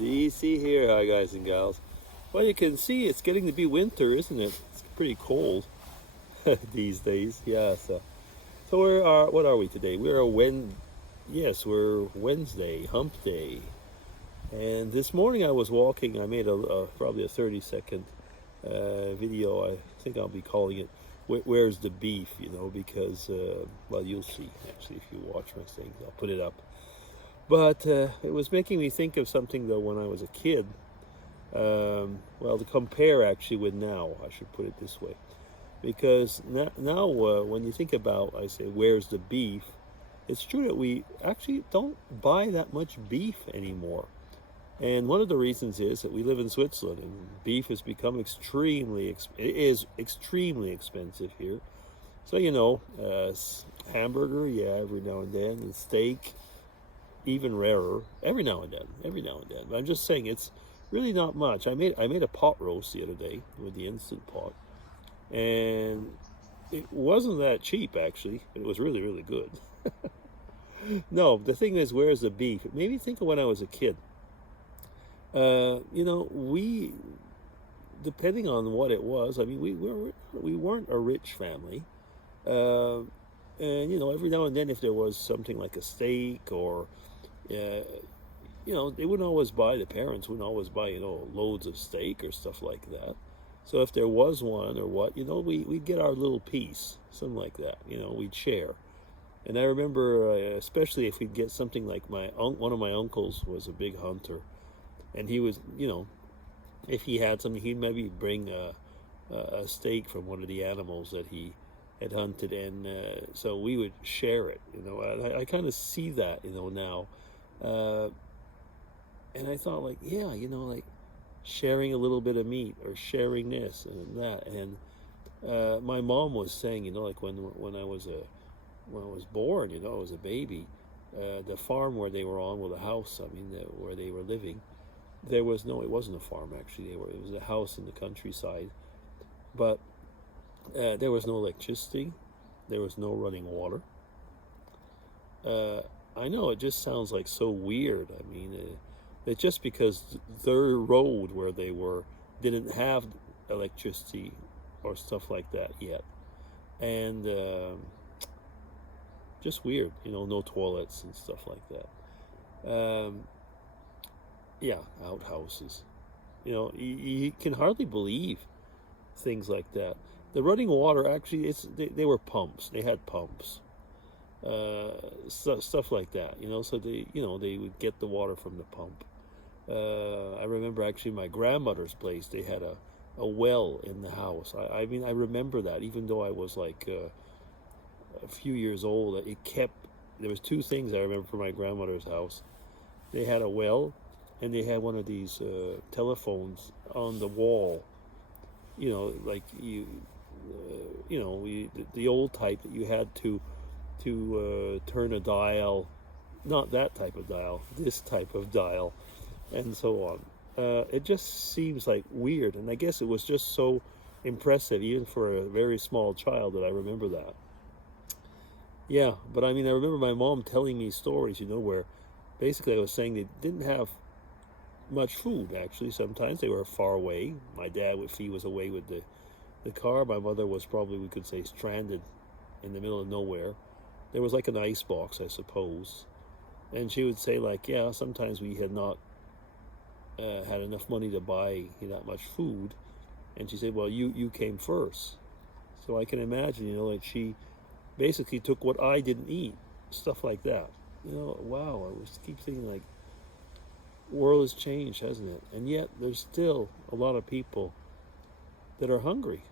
DC here, hi guys and gals. Well, you can see it's getting to be winter, isn't it? It's pretty cold these days. Yeah. So what are we today? Yes, we're Wednesday, Hump Day. And this morning I was walking. I made probably a 30-second video. I think I'll be calling it "Where's the Beef?" Because well, you'll see actually if you watch my things. I'll put it up. But it was making me think of something though when I was a kid. Well, to compare actually with now, I should put it this way, because now when you think about, I say, where's the beef? It's true that we actually don't buy that much beef anymore, and one of the reasons is that we live in Switzerland, and beef has become extremely expensive here. So hamburger, yeah, every now and then, and steak, even rarer, every now and then. But I'm just saying it's really not much. I made a pot roast the other day with the Instant Pot, and it wasn't that cheap actually. It was really, really good. No, the thing is, where's the beef? It made me think of when I was a kid. We, depending on what it was, I mean, we weren't a rich family, and every now and then, if there was something like a steak or they wouldn't always buy, the parents wouldn't always buy, loads of steak or stuff like that. So if there was one or what, we'd get our little piece, something like that, we'd share. And I remember, especially if we'd get something like one of my uncles was a big hunter, and he was, if he had something, he'd maybe bring a steak from one of the animals that he had hunted, and so we would share it. I kind of see that, now. And I thought, like, yeah, like sharing a little bit of meat or sharing this and that. And my mom was saying, like when I was born, I was a baby, the farm where they were on, well, the house, I mean, where they were living, it wasn't a farm actually. It was a house in the countryside, but there was no electricity, there was no running water. I know it just sounds like so weird. I mean, it's just because their road where they were didn't have electricity or stuff like that yet, and just weird, no toilets and stuff like that. Yeah, outhouses. You can hardly believe things like that. The running water actually, they were pumps. They had pumps. Stuff like that, so they would get the water from the pump. I remember actually my grandmother's place, they had a well in the house. I mean, I remember that, even though I was like a few years old. There was two things I remember from my grandmother's house. They had a well, and they had one of these telephones on the wall, like the old type that you had to turn a dial, not that type of dial, this type of dial, and so on. It just seems like weird, and I guess it was just so impressive, even for a very small child, that I remember that. Yeah, but I mean, I remember my mom telling me stories, where basically I was saying they didn't have much food, actually. Sometimes they were far away. My dad, if he was away with the car, my mother was probably, we could say, stranded in the middle of nowhere. There was like an ice box, I suppose. And she would say, like, yeah, sometimes we had not had enough money to buy that much food. And she said, well, you came first. So I can imagine, like she basically took what I didn't eat, stuff like that. Wow, I was keep thinking, like, world has changed, hasn't it? And yet there's still a lot of people that are hungry.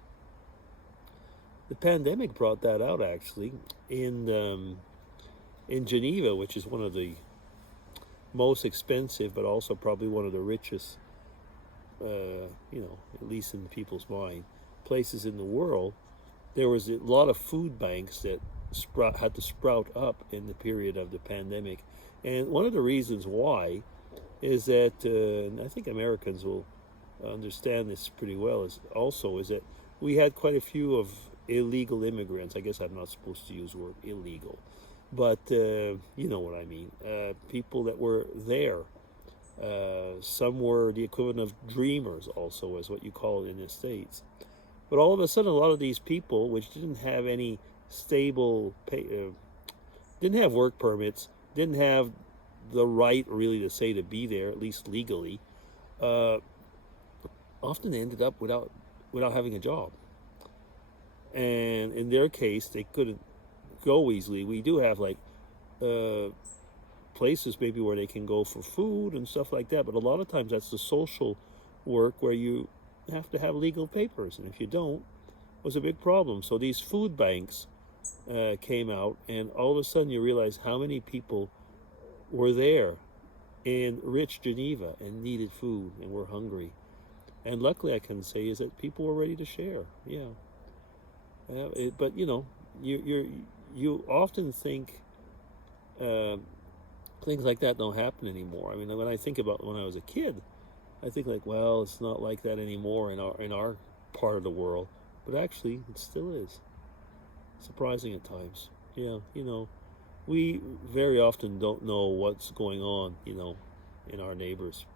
The pandemic brought that out, actually, in Geneva, which is one of the most expensive, but also probably one of the richest, at least in people's mind, places in the world. There was a lot of food banks that had to sprout up in the period of the pandemic, and one of the reasons why is that, and I think Americans will understand this pretty well, is that we had quite a few of illegal immigrants. I guess I'm not supposed to use the word illegal, but you know what I mean. People that were there Some were the equivalent of dreamers, also, is what you call it in the States. But all of a sudden, a lot of these people, which didn't have any stable didn't have work permits, didn't have the right really to say to be there, at least legally, uh, often ended up without having a job. And in their case, they couldn't go easily. We do have like uh, places maybe where they can go for food and stuff like that, but a lot of times that's the social work where you have to have legal papers, and if you don't, it was a big problem. So these food banks came out, and all of a sudden you realize how many people were there in rich Geneva and needed food and were hungry. And luckily, I can say is that people were ready to share. Yeah, but you know, you often think things like that don't happen anymore. I mean, when I think about when I was a kid, I think like, well, it's not like that anymore in our part of the world. But actually, it still is. Surprising at times. Yeah, you know, we very often don't know what's going on, you know, in our neighbors.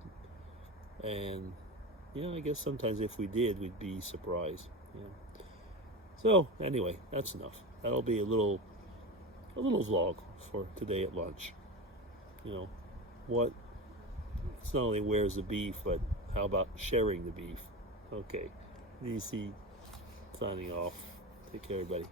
And yeah, I guess sometimes if we did, we'd be surprised. Yeah. So anyway, that's enough. That'll be a little vlog for today at lunch. You know, what it's not only where's the beef, but how about sharing the beef? Okay. DC signing off. Take care, everybody.